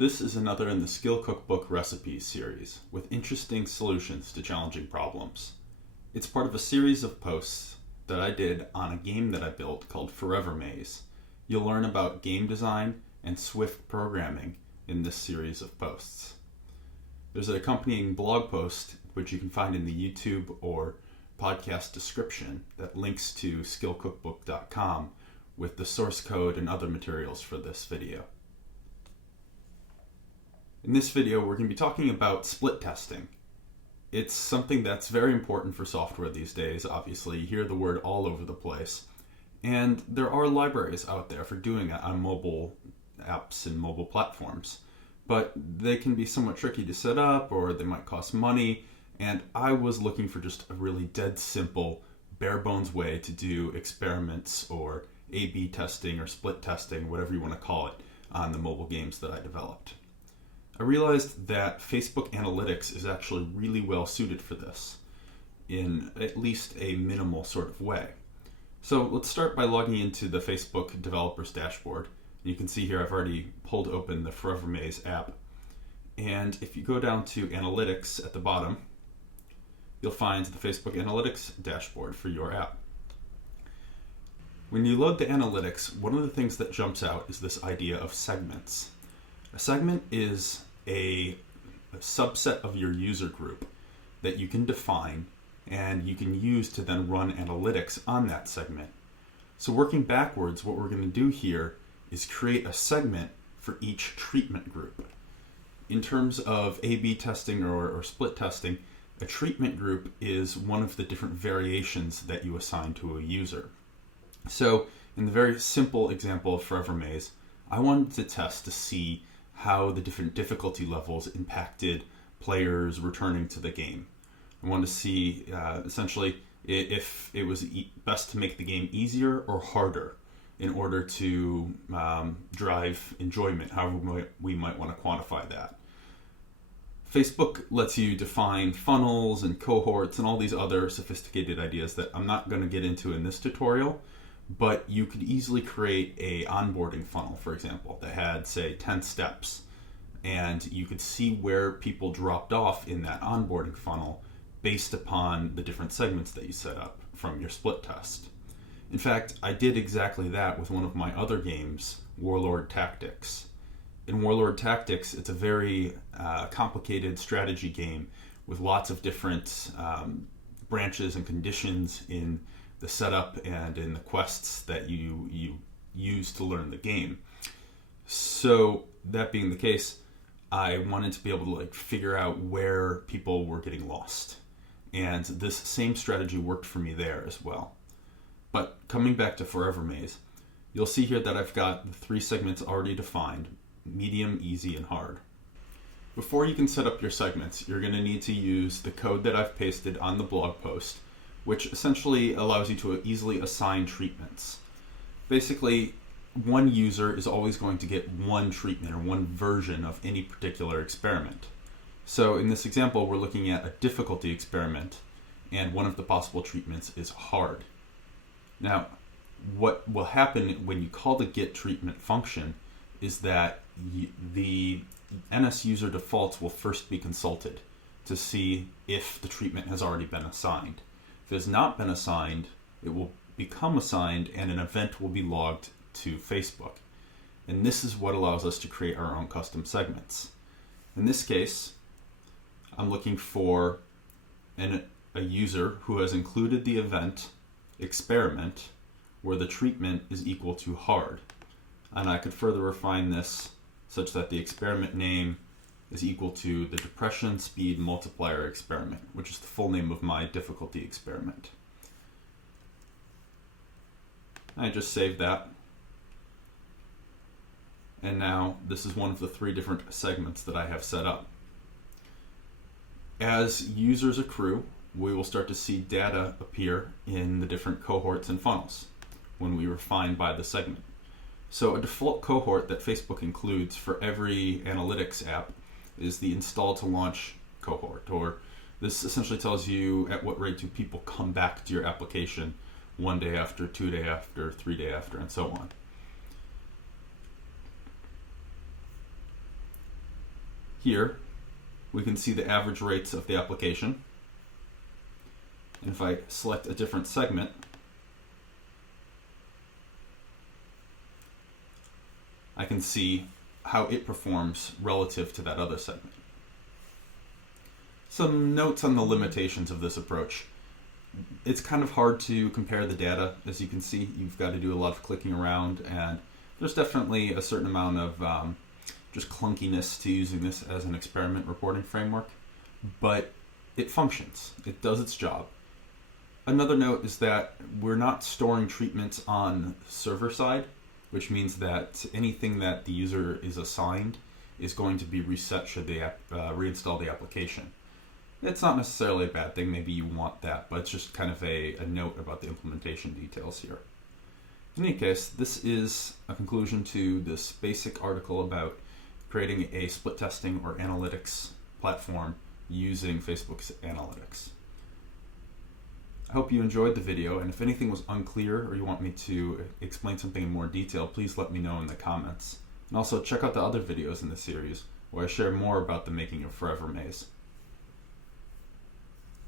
This is another in the Skill Cookbook Recipes series, with interesting solutions to challenging problems. It's part of a series of posts that I did on a game that I built called Forever Maze. You'll learn about game design and Swift programming in this series of posts. There's an accompanying blog post, which you can find in the YouTube or podcast description, that links to skillcookbook.com with the source code and other materials for this video. In this video, we're going to be talking about split testing. It's something that's very important for software these days. Obviously, you hear the word all over the place. And there are libraries out there for doing it on mobile apps and mobile platforms. But they can be somewhat tricky to set up, or they might cost money. And I was looking for just a really dead simple, bare bones way to do experiments or A/B testing or split testing, whatever you want to call it, on the mobile games that I developed. I realized that Facebook Analytics is actually really well suited for this, in at least a minimal sort of way. So let's start by logging into the Facebook developers dashboard. You can see here I've already pulled open the Forever Maze app. And if you go down to Analytics at the bottom, you'll find the Facebook Analytics dashboard for your app. When you load the analytics, one of the things that jumps out is this idea of segments. A segment is a subset of your user group that you can define and you can use to then run analytics on that segment. So working backwards, what we're going to do here is create a segment for each treatment group. In terms of A/B testing or split testing, a treatment group is one of the different variations that you assign to a user. So in the very simple example of Forever Maze, I wanted to test to see how the different difficulty levels impacted players returning to the game. I wanted to see essentially if it was best to make the game easier or harder in order to drive enjoyment, however we might want to quantify that. Facebook lets you define funnels and cohorts and all these other sophisticated ideas that I'm not going to get into in this tutorial, but you could easily create a onboarding funnel, for example, that had, say, 10 steps, and you could see where people dropped off in that onboarding funnel based upon the different segments that you set up from your split test. In fact, I did exactly that with one of my other games, Warlord Tactics. In Warlord Tactics, it's a very complicated strategy game with lots of different branches and conditions in the setup and in the quests that you use to learn the game. So that being the case, I wanted to be able to figure out where people were getting lost. And this same strategy worked for me there as well. But coming back to Forever Maze, you'll see here that I've got the 3 segments already defined: medium, easy, and hard. Before you can set up your segments, you're going to need to use the code that I've pasted on the blog post, which essentially allows you to easily assign treatments. Basically, one user is always going to get one treatment or one version of any particular experiment. So in this example, we're looking at a difficulty experiment, and one of the possible treatments is hard. Now, what will happen when you call the getTreatment function is that the NS user defaults will first be consulted to see if the treatment has already been assigned. If it has not been assigned, it will become assigned and an event will be logged to Facebook. And this is what allows us to create our own custom segments. In this case, I'm looking for a user who has included the event experiment where the treatment is equal to hard. And I could further refine this such that the experiment name is equal to the depression speed multiplier experiment, which is the full name of my difficulty experiment. I just saved that. And now this is one of the 3 different segments that I have set up. As users accrue, we will start to see data appear in the different cohorts and funnels when we refine by the segment. So a default cohort that Facebook includes for every analytics app is the install to launch cohort, or this essentially tells you at what rate do people come back to your application 1 day after, 2 day after, 3 day after, and so on. Here, we can see the average rates of the application. And if I select a different segment, I can see how it performs relative to that other segment. Some notes on the limitations of this approach. It's kind of hard to compare the data. As you can see, you've got to do a lot of clicking around, and there's definitely a certain amount of just clunkiness to using this as an experiment reporting framework, but it functions. It does its job. Another note is that we're not storing treatments on server side, which means that anything that the user is assigned is going to be reset should they reinstall the application. It's not necessarily a bad thing, maybe you want that, but it's just kind of a note about the implementation details here. In any case, this is a conclusion to this basic article about creating a split testing or analytics platform using Facebook's analytics. I hope you enjoyed the video, and if anything was unclear or you want me to explain something in more detail, please let me know in the comments. And also check out the other videos in the series where I share more about the making of Forever Maze.